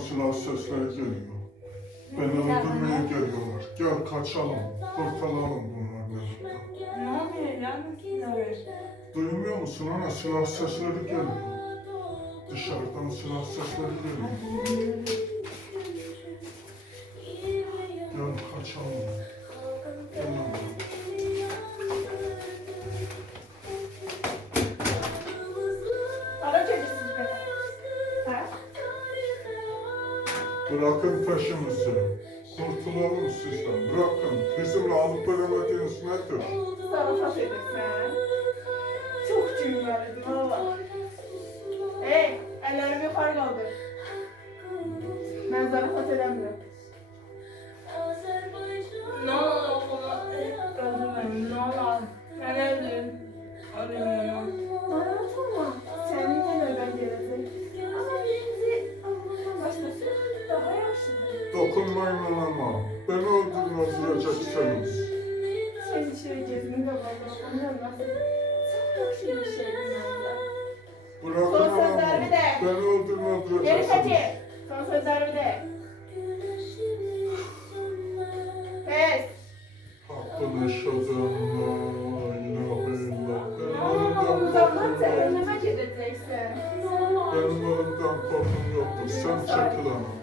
silah sesleri geliyor. Beni öldürmeye geliyorlar. Gel kaçalım, kurtulalım bunların elinden. Ne oluyor ya? Duymuyor musun ana silah sesleri geliyor. Dışarıdan silah sesleri geliyor. Gel kaçalım. Bırakın peşimizi. Kurtulalım sizden. Bırakın. Bizimle alıp veremediğiniz nedir? Zarafat edirsən. Çox cümləlidir valla. Hey, əllərimi yuxarı qaldır. Mən zarafat eləmirəm. Ne olur mənim, ne olur? Mən öldüm. Ölüm. Yaxşıdır. Dokunmayın anama. Beni öldürmeyeceksiniz. Sen şey gezgin de nasıl? Çok bir şey. Bırakın Son anamı. sözlerimi de. Beni Geri öldürmeyeceksiniz. çekil. Son sözlerimi de. Pes. Hakkın eşhedü en la ilahe illallah. Benim Ama ölümden uzaktan cehenneme yoktur. gideceksin. Benim ölümden korkum yoktur. Sen çekil anam.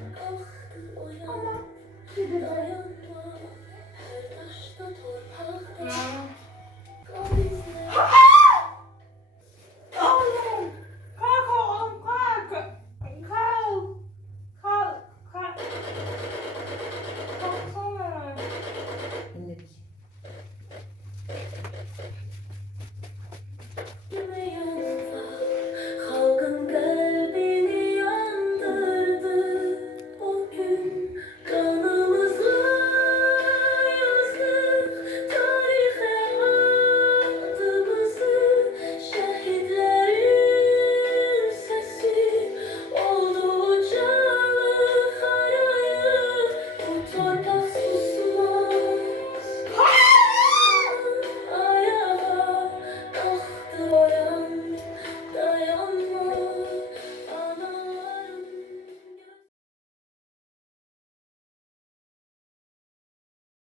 Hadi dayan.